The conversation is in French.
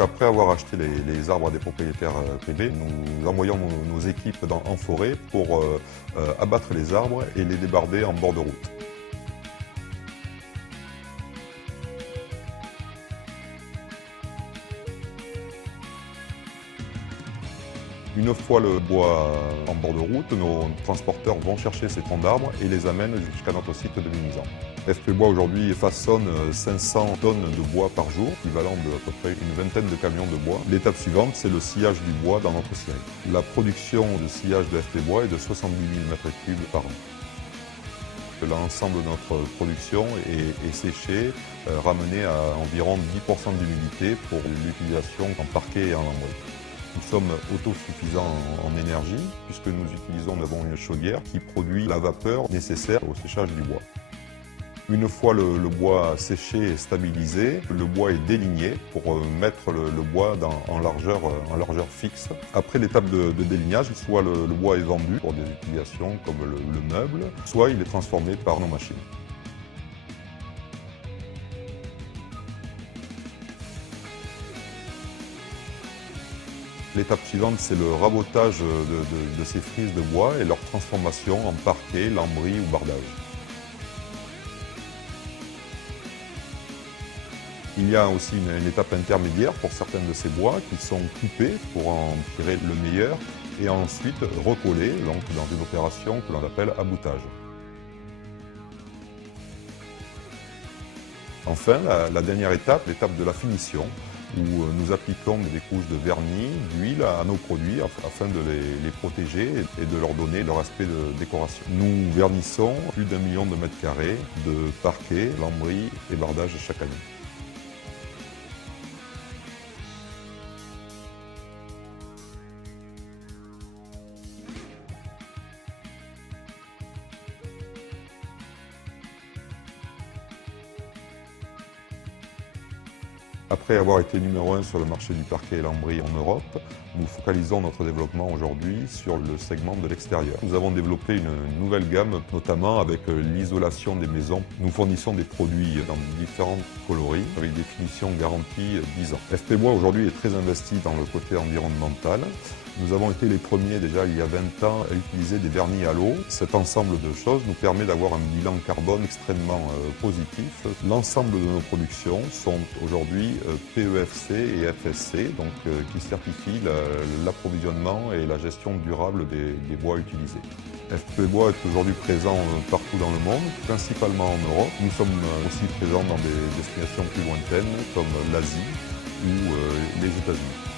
Après avoir acheté les arbres à des propriétaires privés, nous envoyons nos équipes en forêt pour abattre les arbres et les débarder en bord de route. Une fois le bois en bord de route, nos transporteurs vont chercher ces troncs d'arbres et les amènent jusqu'à notre site de Mimizan. FP Bois aujourd'hui façonne 500 tonnes de bois par jour, équivalent de à peu près une vingtaine de camions de bois. L'étape suivante, c'est le sciage du bois dans notre scierie. La production de sciage de FP Bois est de 70 000 m3 par an. L'ensemble de notre production est séché, ramené à environ 10% d'humidité pour l'utilisation en parquet et en lambris. Nous sommes autosuffisants en énergie puisque nous avons une chaudière qui produit la vapeur nécessaire au séchage du bois. Une fois le bois séché et stabilisé, le bois est déligné pour mettre le bois en largeur fixe. Après l'étape de délignage, soit le bois est vendu pour des utilisations comme le meuble, soit il est transformé par nos machines. L'étape suivante, c'est le rabotage de ces frises de bois et leur transformation en parquet, lambris ou bardage. Il y a aussi une étape intermédiaire pour certains de ces bois qui sont coupés pour en tirer le meilleur et ensuite recollés donc dans une opération que l'on appelle aboutage. Enfin, la dernière étape, l'étape de la finition, où nous appliquons des couches de vernis, d'huile à nos produits afin de les protéger et de leur donner leur aspect de décoration. Nous vernissons plus d'1 million de mètres carrés de parquet, lambris et bardage chaque année. Après avoir été numéro 1 sur le marché du parquet et lambris en Europe, nous focalisons notre développement aujourd'hui sur le segment de l'extérieur. Nous avons développé une nouvelle gamme, notamment avec l'isolation des maisons. Nous fournissons des produits dans différents coloris, avec des finitions garanties 10 ans. FP Bois aujourd'hui est très investi dans le côté environnemental. Nous avons été les premiers déjà il y a 20 ans à utiliser des vernis à l'eau. Cet ensemble de choses nous permet d'avoir un bilan carbone extrêmement positif. L'ensemble de nos productions sont aujourd'hui PEFC et FSC, donc qui certifient l'approvisionnement et la gestion durable des bois utilisés. FP Bois est aujourd'hui présent partout dans le monde, principalement en Europe. Nous sommes aussi présents dans des destinations plus lointaines comme l'Asie ou les États-Unis.